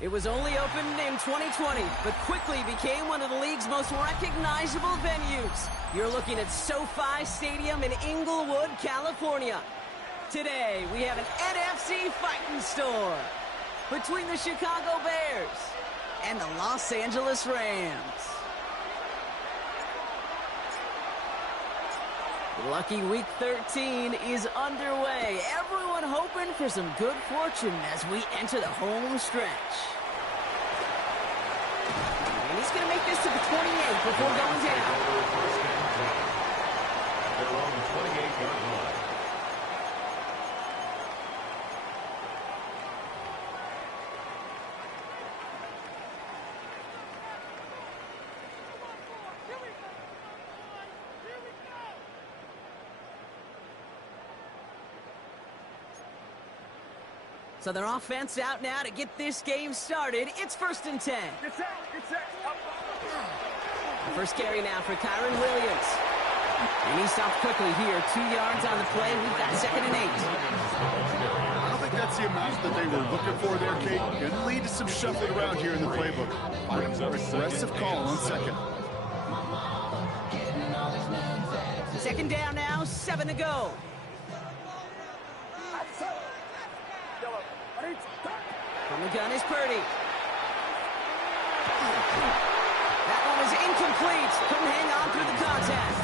It was only opened in 2020, but quickly became one of the league's most recognizable venues. You're looking at SoFi Stadium in Inglewood, California. Today, we have an NFC fighting store between the Chicago Bears and the Los Angeles Rams. Lucky Week 13 is underway. Everyone hoping for some good fortune as we enter the home stretch. And he's going to make this to the 28 before going down. They're on the 28-yard line. So their offense out now to get this game started. It's 1st and 10. Get set. The first carry now for Kyron Williams. And he stopped quickly here. 2 yards on the play. We've got 2nd and 8. I don't think that's the amount that they were looking for there, Kate. Going to lead to some shuffling around here in the playbook. Aggressive call on 2nd. 2nd down now, 7 to go. From the gun is Purdy. That one was incomplete. Couldn't hang on through the contact.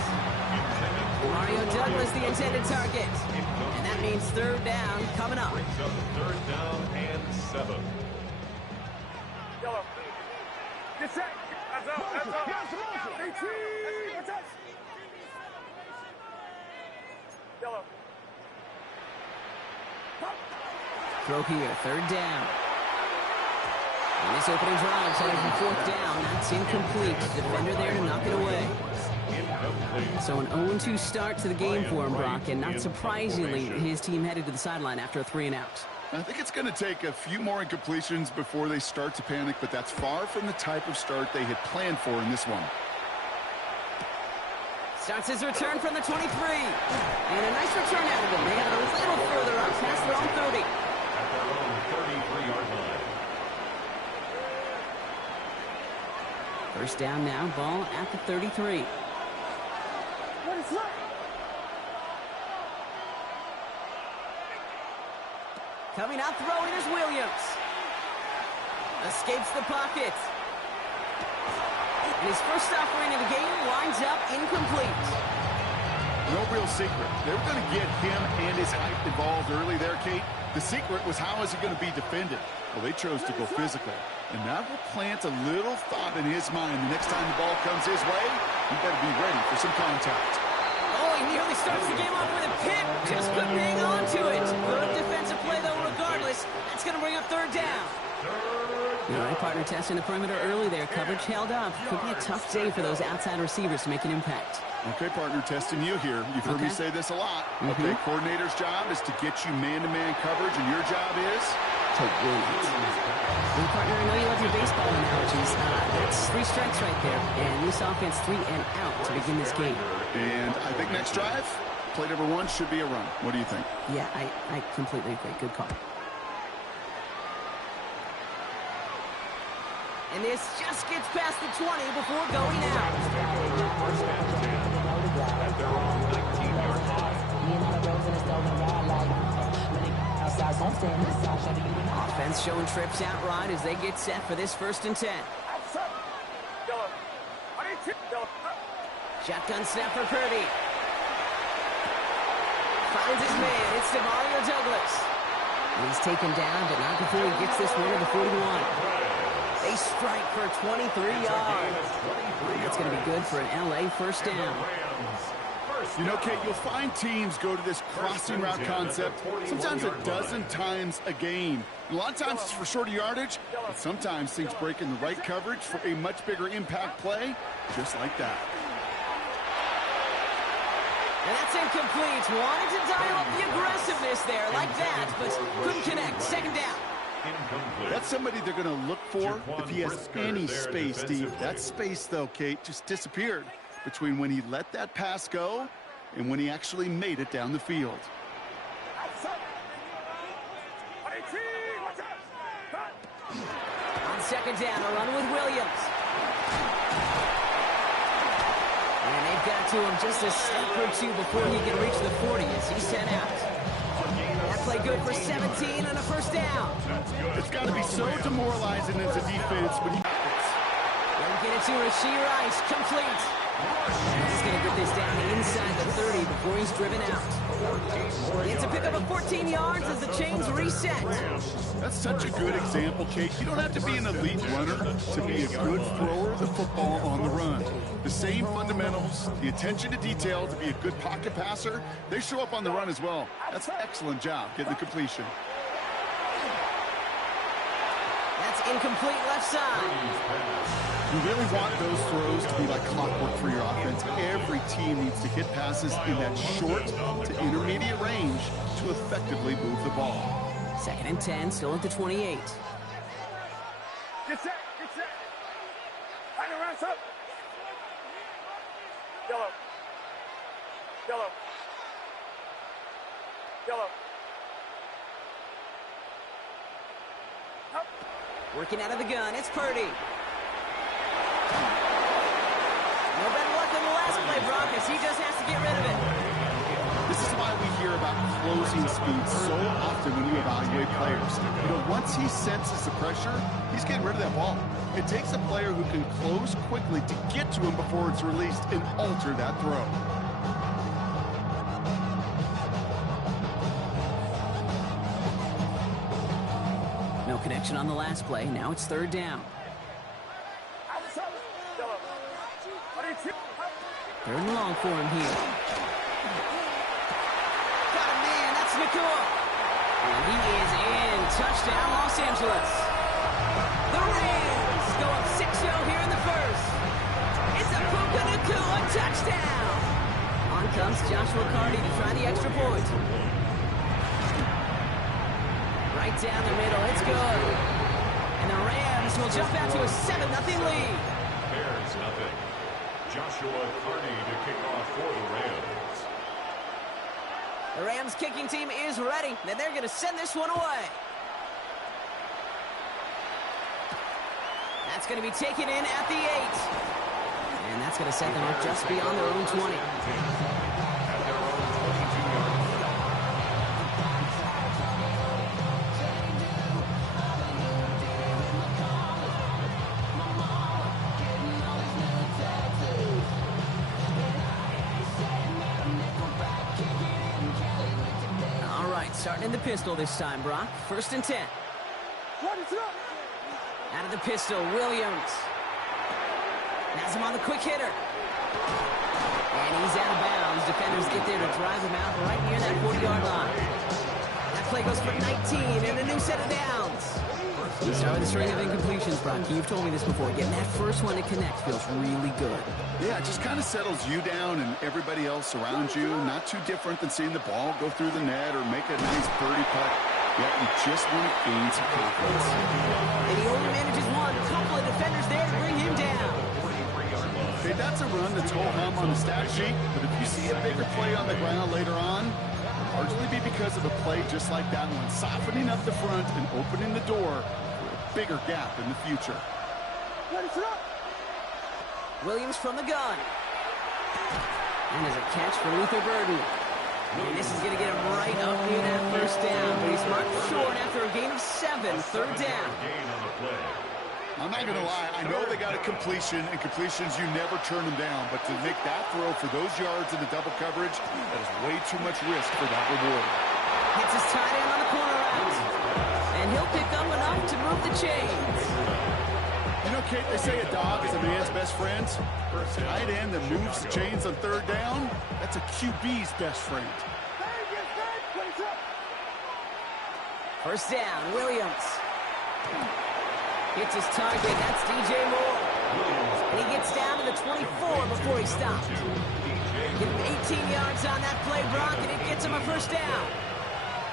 Mario Douglas, the intended target. And that means 3rd down coming up. 3rd down and 7. Get set. That's up. Throw here, 3rd down. And this opening drive headed for 4th down. That's incomplete. Defender there to knock it away. So an 0-2 start to the game for him, Brock, and not surprisingly, his team headed to the sideline after a 3-and-out. I think it's going to take a few more incompletions before they start to panic, but that's far from the type of start they had planned for in this one. Starts his return from the 23. And a nice return out of him. They have it a little further up past their own 30. At their own 33-yard line. 1st down now, ball at the 33. Coming out throwing is Williams. Escapes the pocket. And his first offering of the game winds up incomplete. No real secret. They were going to get him and his hype involved early there, Kate. The secret was how is he going to be defended? Well, they chose to go physical. And that will plant a little thought in his mind. The next time the ball comes his way, he better be ready for some contact. Oh, he nearly starts the game off with a pick. Just couldn't hang on to it. Good defensive play, though, regardless. That's going to bring up 3rd down. All right, partner testing the perimeter early there. Coverage held up. Could be a tough day for those outside receivers to make an impact. Okay, partner, testing you here. You've heard me say this a lot. Okay, coordinator's job is to get you man-to-man coverage, and your job is to win it. And partner, I know you love your baseball analogies. That's 3 strikes right there. And this offense 3 and out to begin this game. And I think next drive, play number 1 should be a run. What do you think? Yeah, I completely agree. Good call. And this just gets past the 20 before going out. 1st and 10. At their own 19-yard line. Offense showing trips out right as they get set for this 1st and 10. Shotgun snap for Purdy. Finds his man. It's Mario Douglas. And he's taken down, but not before he gets this one to the 41. They strike for 23 yards. That's going to be good for an LA 1st down. You know, Kate, you'll find teams go to this crossing route concept sometimes a dozen times a game. A lot of times it's for shorter yardage, but sometimes things break in the right coverage for a much bigger impact play, just like that. And that's incomplete. Wanted to dial up the aggressiveness there like that, but couldn't connect. 2nd down. That's somebody they're going to look for if he has any space, Steve. That space, though, Kate, just disappeared between when he let that pass go and when he actually made it down the field. second down, a run with Williams. And they've got to him just a step or two before he can reach the 40 as he's sent out. That play good for 17 and a first down. It's got to be so demoralizing as a defense when you... They'll get it to Rashee Rice, complete. He's going to get this down inside the 30 before he's driven out. It's a pickup of 14 yards as the chains reset. That's such a good example, Kate. You don't have to be an elite runner to be a good thrower of the football on the run. The same fundamentals, the attention to detail to be a good pocket passer, they show up on the run as well. That's an excellent job getting the completion. That's incomplete left side. You really want those throws to be like clockwork for your offense. Every team needs to hit passes in that short to intermediate range to effectively move the ball. 2nd and 10, still at the 28. Get set. Hang around, up. Yellow. Up. Working out of the gun, it's Purdy. No better luck than the last play, Brock, as he just has to get rid of it. This is why we hear about closing speed so often when you evaluate players. You know, once he senses the pressure, he's getting rid of that ball. It takes a player who can close quickly to get to him before it's released and alter that throw. No connection on the last play. Now it's 3rd down. 3rd and long for him here. Got a man. That's Nakua. And he is in. Touchdown, Los Angeles. The Rams go up 6-0 here in the first. It's a Puka Nakua touchdown. On comes Joshua Carty to try the extra point. Right down the middle. It's good. And the Rams will jump out to a 7-0 lead. Bears nothing. Joshua Carty to kick off for the Rams. The Rams kicking team is ready, and they're going to send this one away. That's going to be taken in at the 8. And that's going to set them up just beyond their own 20. Starting in the pistol this time, Brock. 1st and 10. Out of the pistol, Williams. Has him on the quick hitter. And he's out of bounds. Defenders get there to drive him out right near that 40-yard line. That play goes for 19 and a new set of downs. We start with a string of incompletions, Brock. You've told me this before. Getting that first one to connect feels really good. Yeah, it just kind of settles you down and everybody else around you. Not too different than seeing the ball go through the net or make a nice birdie putt. Yeah, you just want to gain some confidence. And he only manages one. A couple of defenders there to bring him down. Okay, that's a run that's ho-hum on the stat sheet, but if you see a bigger play on the ground later on, it'll largely be because of a play just like that one, softening up the front and opening the door for a bigger gap in the future. Williams from the gun. And there's a catch for Luther Burden. And this is going to get him right up near that first down, but he's marked short after a gain of 7, 3rd down. I'm not going to lie, I know they got a completion, and completions, you never turn them down, but to make that throw for those yards in the double coverage, that is way too much risk for that reward. Hits his tight end on the corner route, and he'll pick up enough to move the chains. You know, Kate, they say a dog is a man's best friend. For a tight end that moves the chains on 3rd down, that's a QB's best friend. 1st down, Williams. Hits his target, that's DJ Moore. And he gets down to the 24 before he stopped. Give him 18 yards on that play, Brock, and it gets him a 1st down.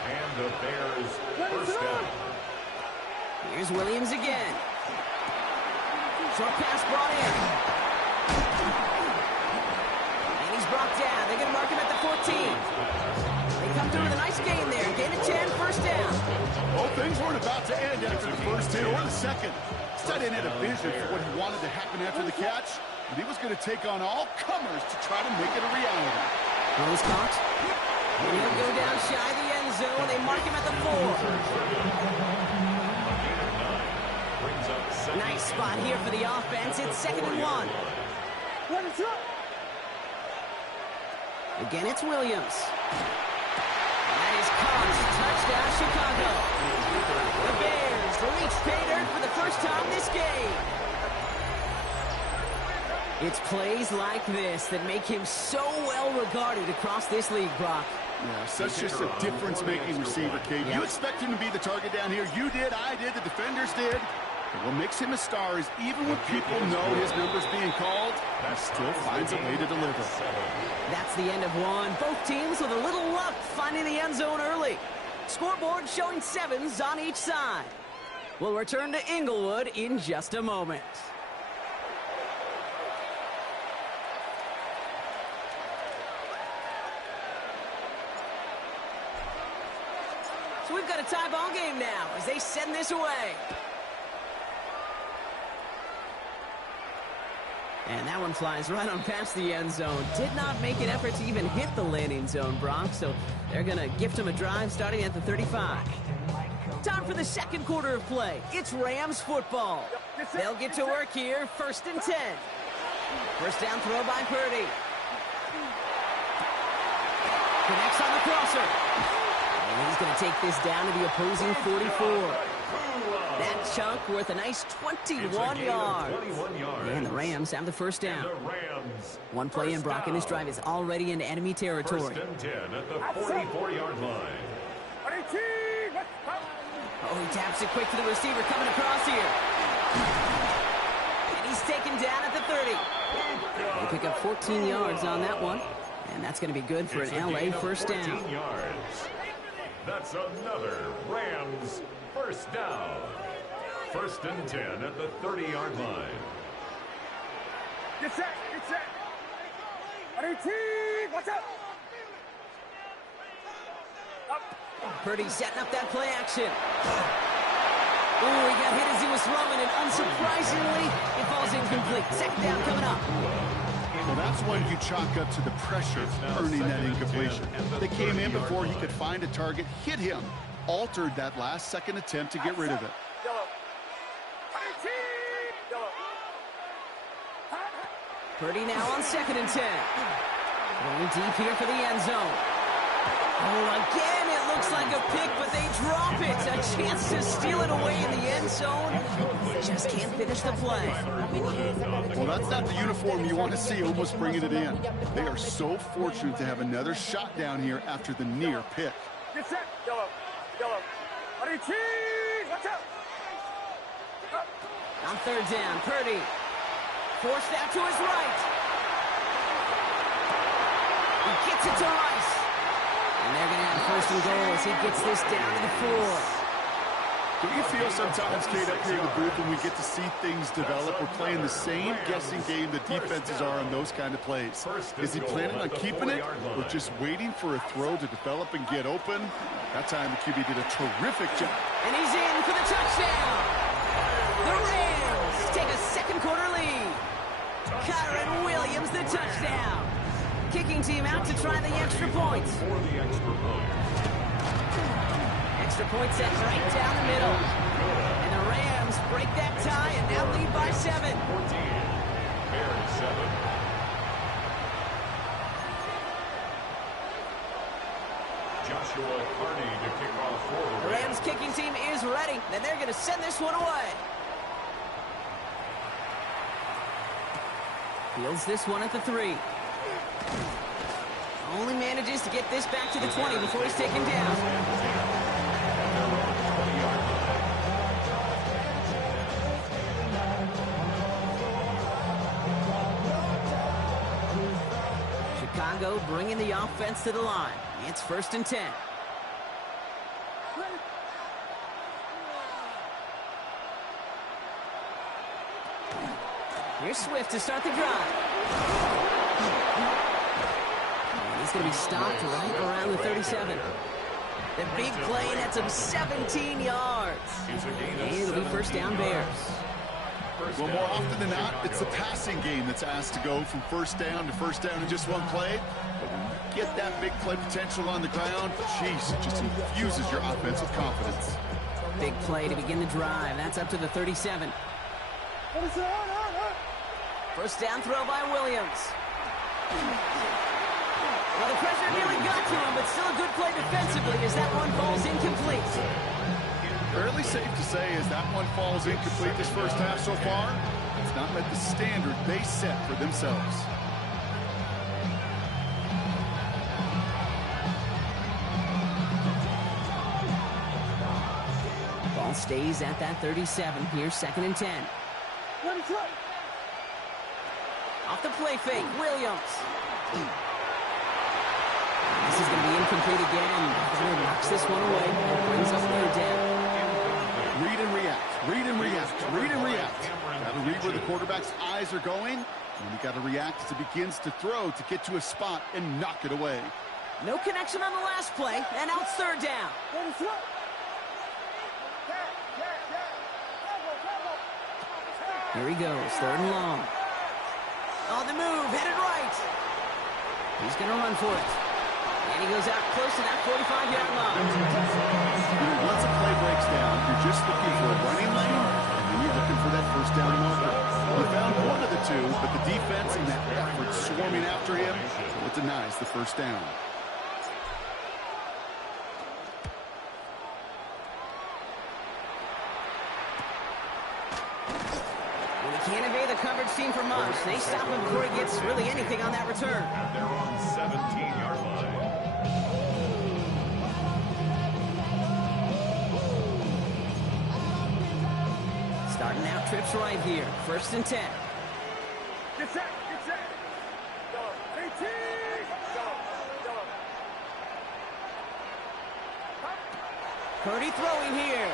And the Bears 1st down. Here's Williams again. Short pass brought in. And he's brought down. They're going to mark him at the 14. They come through with a nice gain there. Gain of 10, 1st down. Well, things weren't about to end after the first hit or the second. Tight end had a vision for what he wanted to happen after the catch, and he was going to take on all comers to try to make it a reality. Rose caught. And he'll go down shy of the end zone. They mark him at the 4. Nice spot here for the offense. It's 2nd and 1. Again, it's Williams. That is caught. Touchdown, Chicago. The Bears reach pay dirt for the first time this game. It's plays like this that make him so well regarded across this league, Brock. Yeah, such just a difference-making receiver, Kate. You expect him to be the target down here. You did, I did, the defenders did. But what makes him a star is even when people know his number's being called, he still finds a way to deliver. That's the end of one. Both teams with a little luck finding the end zone early. Scoreboard showing 7s on each side. We'll return to Inglewood in just a moment. So we've got a tie ball game now as they send this away. And that one flies right on past the end zone. Did not make an effort to even hit the landing zone, Bronx. So they're going to gift him a drive starting at the 35. Time for the second quarter of play. It's Rams football. They'll get to work here. 1st and 10. First down throw by Purdy. Connects on the crosser. And he's going to take this down to the opposing 44. That chunk worth a nice 21 yards. And the Rams have the first down. One play in, Brock, and this drive is already into enemy territory. 1st and 10 at the 44-yard line. Oh, he taps it quick to the receiver coming across here. And he's taken down at the 30. They pick up 14 yards on that one. And that's going to be good for an LA first down. Yards. That's another Rams first down. 1st and 10 at the 30-yard line. Get set, get set. Watch out. Purdy setting up that play action. Oh, he got hit as he was throwing, and unsurprisingly, it falls incomplete. 2nd down coming up. Well, that's when you chalk up to the pressure earning that incompletion. They came in before he could find a target, hit him, altered that last-second attempt to get rid of it. Purdy now on 2nd and 10. Going deep here for the end zone. Oh, again, it looks like a pick, but they drop it. A chance to steal it away in the end zone. They just can't finish the play. Well, that's not the uniform you want to see almost bringing it in. They are so fortunate to have another shot down here after the near pick. Get set. Yellow. Watch out. On 3rd down, Purdy. Forced out to his right. He gets it to Rice. And they're going to have 1st and goal as he gets this down to the 4. Don't you feel sometimes, Kate, up here in the booth when we get to see things develop? We're playing the same guessing game the defenses are on those kind of plays. Is he planning on keeping it or just waiting for a throw to develop and get open? That time the QB did a terrific job. And he's in for the touchdown. The Rams take a second quarter lead. Kyron Williams, the touchdown. Kicking team out to try the extra point. Extra point set right down the middle. And the Rams break that tie and now lead by 7. 14. Bears 7. Joshua Carney to kick off for The Rams kicking team is ready, and they're going to send this one away. Fields this one at the 3. Only manages to get this back to the 20 before he's taken down. Chicago bringing the offense to the line. It's 1st and 10. Here's Swift to start the drive. And he's going to be stopped right around the 37. The big play nets him 17 yards. And it'll be 1st down Bears. Well, more often than not, it's the passing game that's asked to go from first down in just one play. But when you get that big play potential on the ground, jeez, it just infuses your offense with confidence. Big play to begin the drive. That's up to the 37. First down throw by Williams. Well, the pressure nearly got to him, but still a good play defensively as that one falls incomplete. Fairly safe to say as that one falls incomplete this first half so far, it's not met the standard they set for themselves. Ball stays at that 37. Here's 2nd and 10. Off the play fake, Williams. This is going to be incomplete again. Defender knocks this one away and brings up 3rd down. Read and react, read and react, read and react. Got to read where the quarterback's eyes are going, and you got to react as it begins to throw to get to a spot and knock it away. No connection on the last play, and now it's 3rd down. Here he goes, 3rd and long. On the move, headed right. He's going to run for it. And he goes out close to that 45-yard line. Once a play breaks down, you're just looking for a running lane, and then you're looking for that first down marker. He found one of the two, but the defense and that effort swarming after him, it denies the first down. When he can't evade the coverage team for much, they stop him before he gets really anything on that return. And they're on 17-yard line. Starting out trips right here. 1st and 10. Get set, get set. Go, 18. Go, go. Purdy throwing here.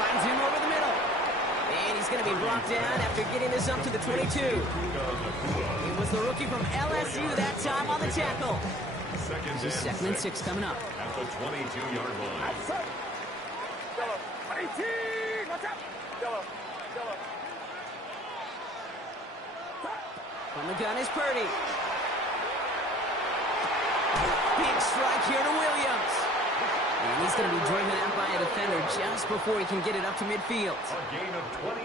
Finds him over the middle. And he's going to be brought down after getting this up to the 22. It was the rookie from LSU that time on the tackle. This is 2nd and 6 coming up. At the 22-yard line. Outside. Go, 18. Watch out. Go, go. From the gun is Purdy. Big strike here to Williams. And he's going to be driven out by a defender just before he can get it up to midfield. A gain of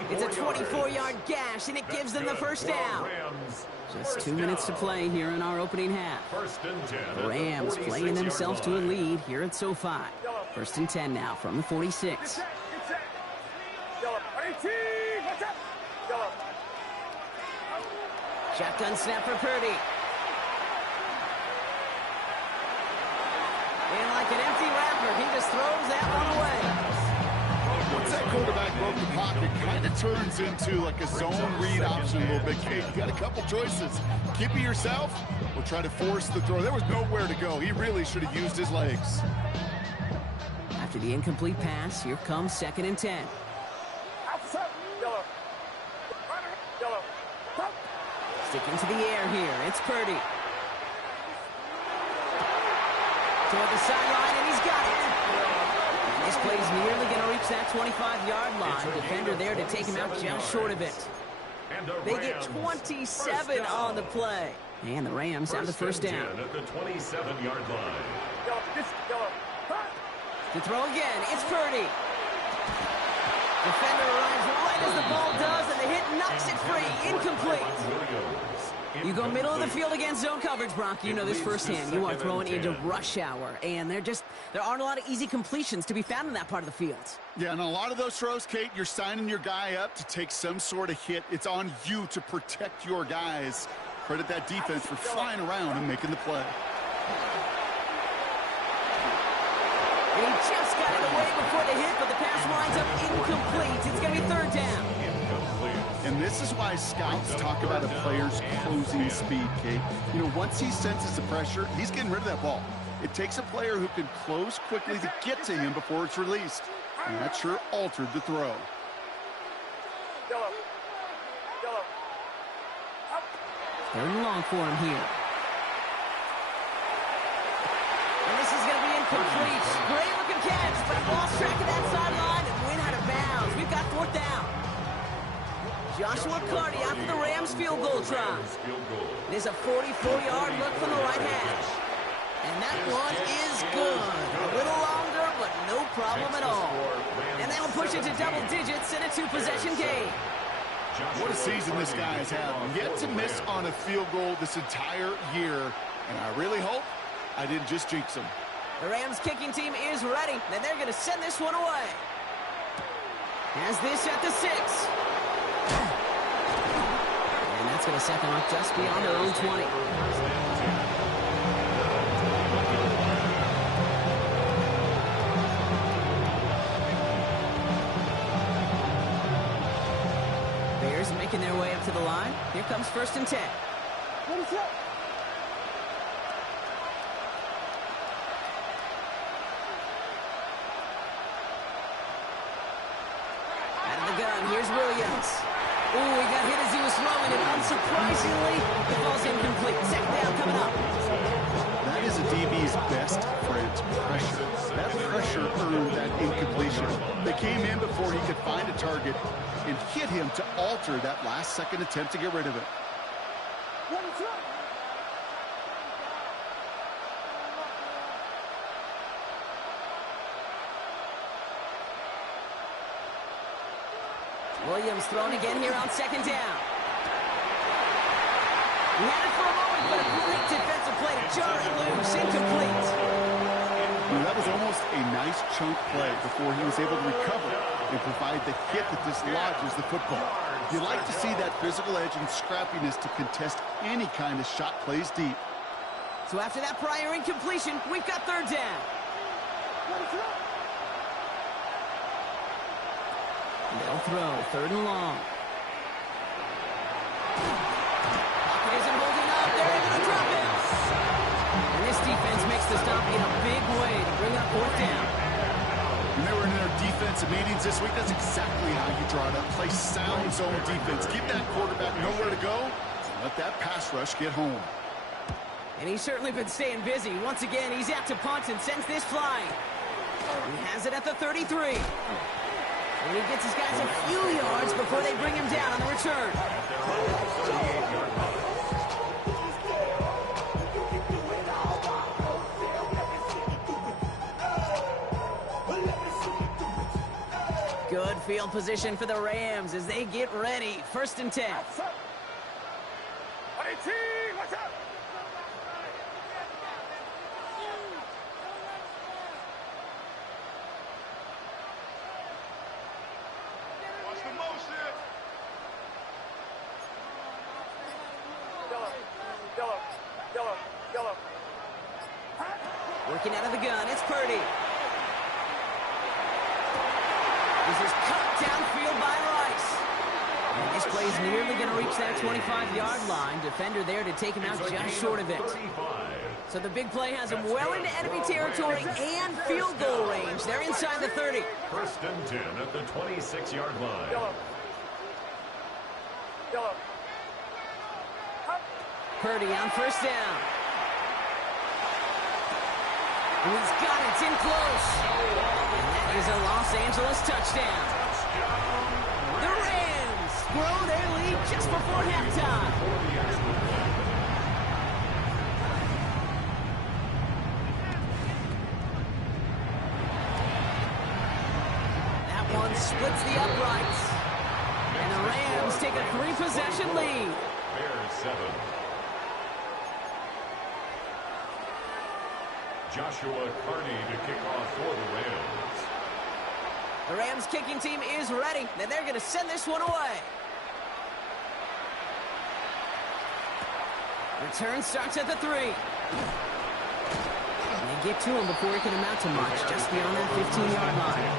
24 It's a 24-yard gash, and it gives them the first down. Just 2 minutes to play here in our opening half. 1st and 10. The Rams playing themselves to a lead here at SoFi. 1st and 10 now from the 46. Get set, get set. Go, 18. Watch out. Go. Shotgun snap for Purdy. And like an empty wrapper, he just throws that one away. Once that quarterback broke the pocket, kind of turns into like a zone read option a little bit. Kate, you got a couple choices. Keep it yourself or try to force the throw. There was nowhere to go. He really should have used his legs. After the incomplete pass, here comes 2nd and 10. Outside. Go. Go. Sticking to the air here, it's Purdy. Toward the sideline, and he's got it. And this play's nearly going to reach that 25-yard line. Defender there to take him out just short of it. They get 27 on the play. And the Rams have the first down. At the 27-yard line. Go. Go. To throw again, it's Purdy. Defender arrives right as the ball does, and the hit knocks it free. Incomplete. You go middle of the field against zone coverage, Brock. You know this firsthand. You are throwing into rush hour, and there aren't a lot of easy completions to be found in that part of the field. Yeah, and a lot of those throws, Kate, you're signing your guy up to take some sort of hit. It's on you to protect your guys. Credit that defense for flying around and making the play. And he just got it away before the hit, but the pass winds up incomplete. It's going to be 3rd down. And this is why scouts talk about a player's closing speed, Kate. You know, once he senses the pressure, he's getting rid of that ball. It takes a player who can close quickly to get to him before it's released. And that sure altered the throw. Go. Go. 3rd and long for him here. And this is going to be incomplete. Great looking catch, but lost track of that sideline and went out of bounds. We've got Joshua Carty after the Rams field goal try. It is a 44-yard look from the right hash. And that one is good. A little longer, but no problem at all. And they'll push it to double digits in a two-possession game. What a season this guy has had. Yet to miss on a field goal this entire year. And I really hope I didn't just jinx him. The Rams kicking team is ready, and they're going to send this one away. Has this at the 6. And that's going to set them up just beyond their own 20. Bears making their way up to the line. Here comes 1st and 10. Here's Williams. Ooh, he got hit as he was throwing it. Unsurprisingly, the ball's incomplete. Second down coming up. That is a DB's best friend, pressure. That pressure earned that incompletion. They came in before he could find a target and hit him to alter that last-second attempt to get rid of it. Williams thrown again here on 2nd down. He had it for a moment, but a great defensive play to jar it loose. Incomplete. That was almost a nice chunk play before he was able to recover and provide the hit that dislodges the football. You like to see that physical edge and scrappiness to contest any kind of shot plays deep. So after that prior incompletion, we've got 3rd down. They'll throw 3rd and long. Pocket isn't holding up. They're able to drop it. And this defense makes the stop in a big way to bring up 4th down. When they were in their defensive meetings this week, that's exactly how you draw it up. Play sound zone defense. Keep that quarterback nowhere to go. Let that pass rush get home. And he's certainly been staying busy. Once again, he's out to punt and sends this flying. He has it at the 33. And he gets his guys a few yards before they bring him down on the return. Good field position for the Rams as they get ready. 1st and 10. Watch out! Yellow. Working out of the gun, it's Purdy. This is cut downfield by Rice. And this play is nearly going to reach that 25-yard line. Defender there to take him out just short of it. So the big play has him well into enemy territory and field goal range. They're inside the 30. 1st and 10 at the 26-yard line. Yellow. Purdy on 1st down. He's got it. It's in close. And that is a Los Angeles touchdown. The Rams grow their lead just before halftime. That one splits the uprights. And the Rams take a 3-possession lead. Bears 7. Joshua Carty to kick off for the Rams. The Rams kicking team is ready, and they're going to send this one away. Return starts at the 3. And they get to him before he can amount to much, just beyond that 15-yard line.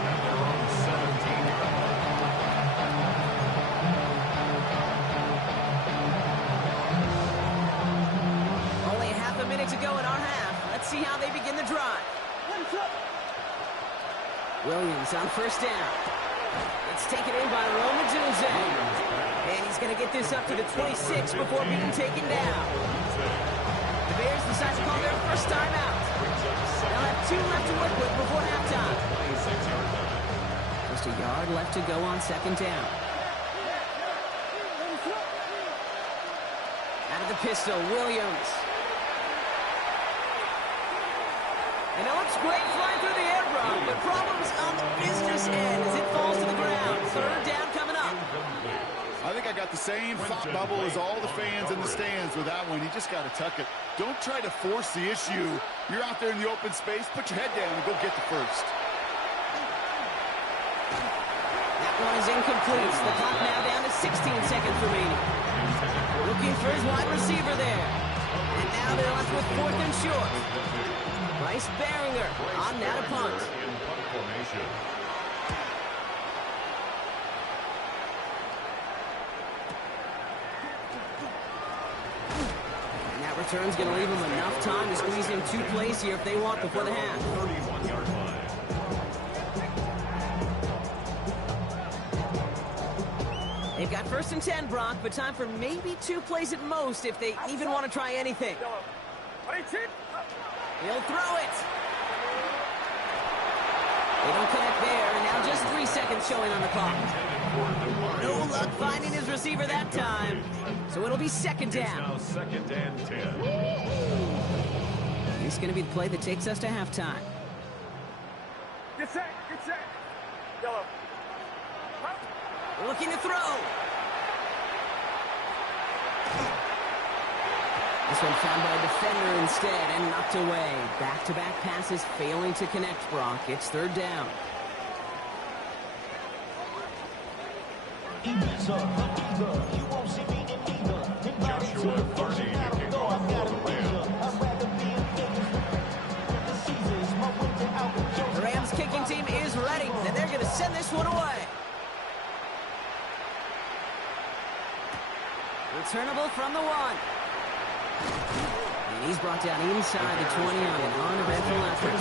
At their own 17-yard line. Only half a minute to go in our half. Let's see how they begin the drive. Williams on 1st down. It's taken in by Roma Dunze. And he's going to get this up to the 26 before being taken down. The Bears decide to call their first timeout. They'll have 2 left to work with before halftime. Just a yard left to go on 2nd down. pistol, Williams. And it looks great flying through the air, Brock. The problem's on the business end as it falls to the ground. Third down coming up. I think I got the same thought bubble as all the fans in the stands with that one. You just got to tuck it. Don't try to force the issue. You're out there in the open space. Put your head down and go get the first. That one is incomplete. The clock now down to 16 seconds remaining. Looking for his wide receiver there. And now they're left with 4th and short. Bryce Behringer on now to punt. And that return's going to leave them enough time to squeeze in 2 plays here if they want before the half. 31-yard line. They've got 1st and 10, Brock, but time for maybe 2 plays at most if they even want to try anything. He'll throw it. They don't connect there, and now just 3 seconds showing on the clock. No luck finding his receiver that time, so it'll be 2nd down. It's now 2nd and 10. It's going to be the play that takes us to halftime. Get set, get set. Yellow. Looking to throw. This one found by a defender instead and knocked away. Back-to-back passes failing to connect, Brock. It's 3rd down. Joshua Hardy kicking off for the Rams. The Rams kicking team is ready, and they're going to send this one away. Returnable from the 1. And he's brought down inside the 20 on an uneventful effort.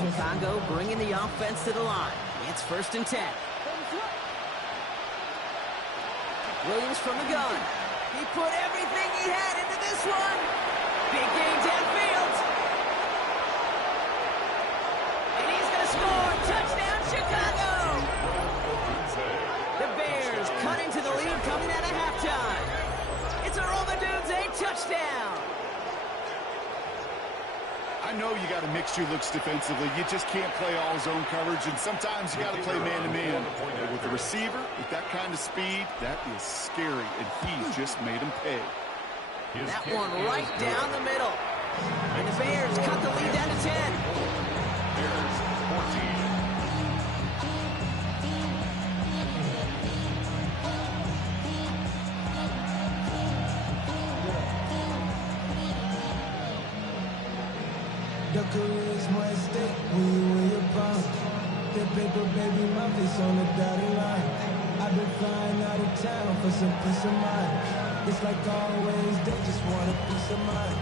Chicago bringing the offense to the line. It's 1st and 10. Williams from the gun. He put everything he had into this one. Big game downfield. And he's going to score. Touchdown, Chicago. The Bears cut into the lead coming out of halftime. It's a roll the dudes, a touchdown. I know you got to mix your looks defensively. You just can't play all zone coverage, and sometimes you got to play man-to-man. But with the receiver, with that kind of speed, that is scary, and he's just made him pay. That one right down the middle. And the Bears cut the lead down to 10. Bears 14. The career is more at stake when you in your prime. That paper, baby, my face on the dotted line. I've been flying out of town for some peace of mind. It's like always, they just want a peace of mind.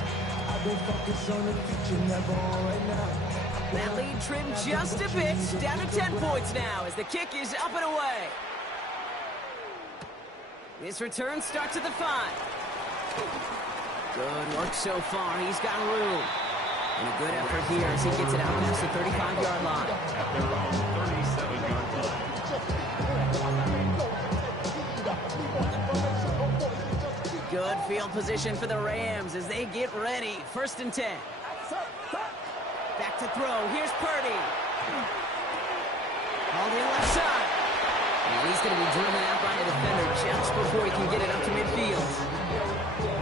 I've been focused on the future, never on right now. That lead trimmed just a bit, down to 10 points now as the kick is up and away. This return starts at the 5. Good work so far. He's got room. And a good effort here as he gets it out past the 35-yard line. At their own 37-yard line. Good field position for the Rams as they get ready. 1st and 10. Back to throw. Here's Purdy. Called in left side. And he's going to be driven out by a defender just before he can get it up to midfield.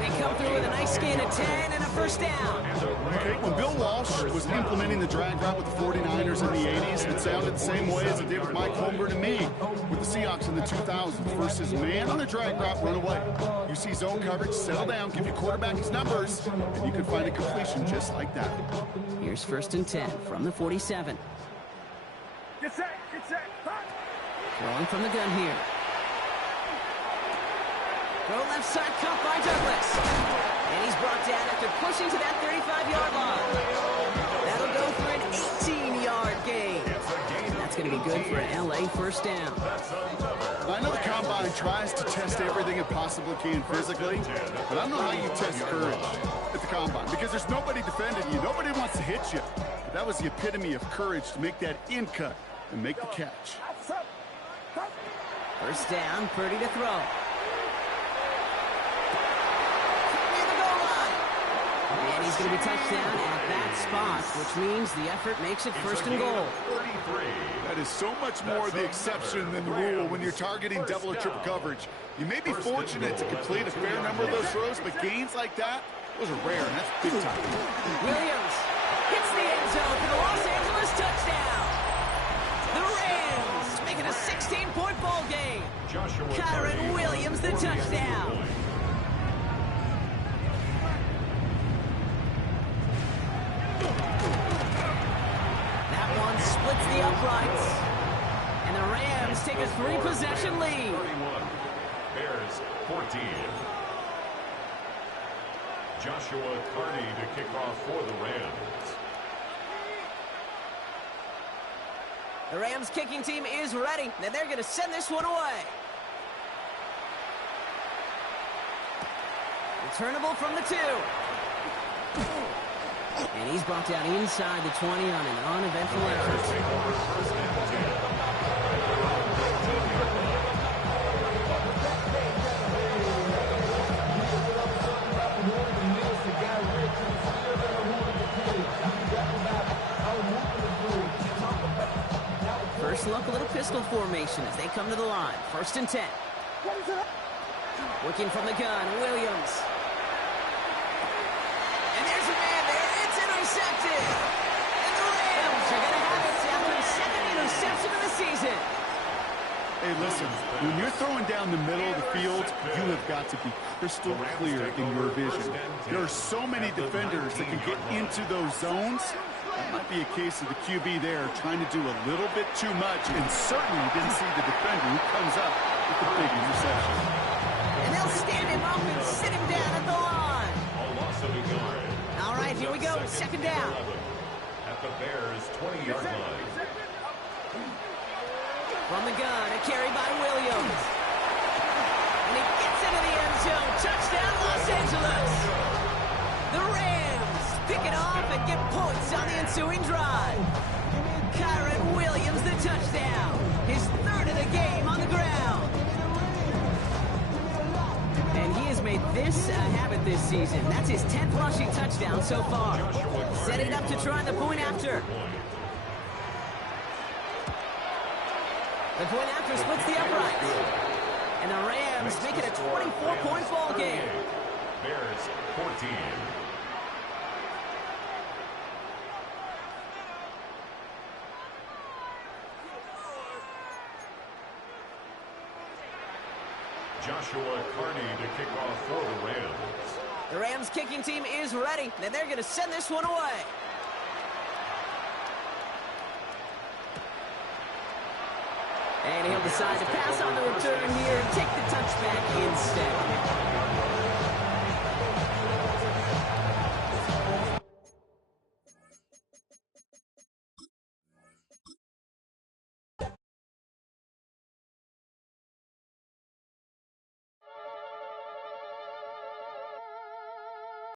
They come through with a nice gain of 10 and a 1st down. Okay, when Bill Walsh was implementing the drag route with the 49ers in the 80s, it sounded the same way as it did with Mike Holmgren and me with the Seahawks in the 2000s. Versus man on the drag route, run away. You see zone coverage, settle down, give your quarterback his numbers, and you can find a completion just like that. Here's 1st and 10 from the 47. Get set, get set. Throwing from the gun here. Throw left side, caught by Douglas. And he's brought down after pushing to that 35-yard line. That'll go for an 18-yard gain. That's going to be good for an LA 1st down. That's another I know the Combine tries to test everything it possibly can physically, but I don't know how you test courage at the Combine because there's nobody defending you. Nobody wants to hit you. But that was the epitome of courage to make that in cut and make the catch. First down, Purdy to throw. And he's going to be touchdown at that spot, which means the effort makes it first and goal. That is so much more the exception than the rule when you're targeting double or triple coverage. You may be fortunate to complete a fair number of those throws, but gains like that, those are rare, and that's big time. Williams hits the end zone for the Los Angeles touchdown. The Rams make it a 16-point ball game. Kyron Williams, the touchdown. Splits the uprights. And the Rams take a 3-possession lead. 31. Bears 14. Joshua Carney to kick off for the Rams. The Rams kicking team is ready. Now they're going to send this one away. Returnable from the 2. And he's brought down inside the 20 on an uneventful effort. First look, a little pistol formation as they come to the line. First and 10. Working from the gun, Williams. And there's a man there. It's intercepted. And the Rams are going to have it after a second interception of the season. Hey, listen, when you're throwing down the middle of the field, you have got to be crystal clear in your vision. There are so many defenders that can get into those zones. That might be a case of the QB there trying to do a little bit too much and certainly didn't see the defender who comes up with the big interception. And they'll stand him up and sit him down at the line. All right, here we go. Second down. At the Bears' 20-yard line. From the gun, a carry by Williams. And he gets into the end zone. Touchdown, Los Angeles. The Rams pick it off and get points on the ensuing drive. Kyron Williams, the touchdown. His third of the game on the ground. And he has made this a habit this season. That's his 10th rushing touchdown so far. Setting up to try the point after. The point after splits the uprights. And the Rams make it a 24-point ball game. Bears 14. Joshua Carney to kick off for the Rams. The Rams kicking team is ready. Now they're going to send this one away. And he'll decide to pass on the return here and take the touchback instead.